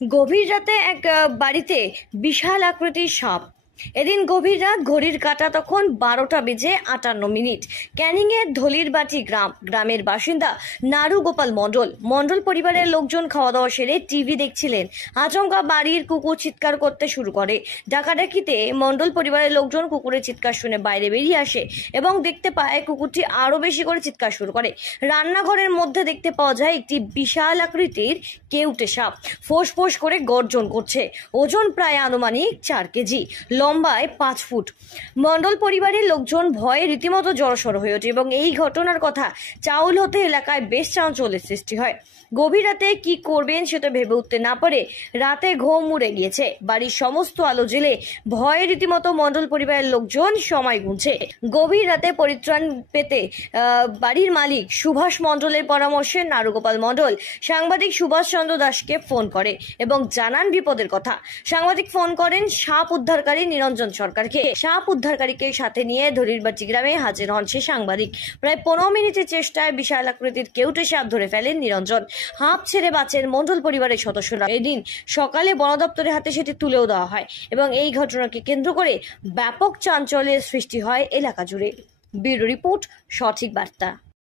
গভীর রাতে এক বাড়িতে বিশাল আকৃতির সাপ। এদিন গভীর রাত, ঘড়ির কাঁটা তখন 12:58। ক্যানিং এর ধলিরবাটি গ্রামের বাসিন্দা নারু গোপাল মণ্ডল পরিবারের লোকজন খাওয়া দাওয়া সেরে টিভি দেখছিলেন। আচমকা বাড়ির কুকুর চিৎকার করতে শুরু করে। ডাকাডাকিতে মণ্ডল পরিবারের লোকজন কুকুরের চিৎকার শুনে বাইরে বেরিয়ে আসে এবং দেখতে পায় কুকুরটি আরো বেশি করে চিৎকার শুরু করে। রান্নাঘরের মধ্যে দেখতে পাওয়া যায় একটি বিশাল আকৃতির কেউটে সাপ ফোঁস ফোঁস করে গর্জন করছে। ওজন প্রায় আনুমানিক 4 কেজি, লম্বায় 5 ফুট। মণ্ডল পরিবারের লোকজন ভয়ে রীতিমতো জড়সড় হয়ে ওঠে এবং এই ঘটনার কথা চাউল হতে এলাকায় বেশ চাঞ্চল্যের সৃষ্টি হয়। গভীর রাতে কি করবেন সেটা ভেবে উঠতে না পারে রাতে ঘুম উড়ে গিয়েছে। বাড়ির সমস্ত আলো জেলে ভয়ে রীতিমতো মণ্ডল পরিবারের লোকজন সময় গুনছে। গভীর রাতে পরিত্রাণ পেতে বাড়ির মালিক সুভাষ মণ্ডলের পরামর্শে নারুগোপাল মণ্ডল সাংবাদিক সুভাষ চন্দ্র দাসকে ফোন করে এবং জানান বিপদের কথা। সাংবাদিক ফোন করেন সাপ উদ্ধারকারী নিরঞ্জন সরকারকে। সাপ উদ্ধারকারীকে সাথে নিয়ে ধলিরবাটি গ্রামে হাজির হন সে সাংবাদিক। প্রায় 15 মিনিটের চেষ্টায় বিশাল আকৃতির কেউটে সাপ ধরে ফেলেন নিরঞ্জন। হাঁপ ছেড়ে বাঁচেন মণ্ডল পরিবারের সদস্যরা। এদিন সকালে বন দপ্তরের হাতে সেটি তুলেও দেওয়া হয় এবং এই ঘটনাকে কেন্দ্র করে ব্যাপক চাঞ্চল্যের সৃষ্টি হয় এলাকা জুড়ে। ব্যুরো রিপোর্ট, সঠিক বার্তা।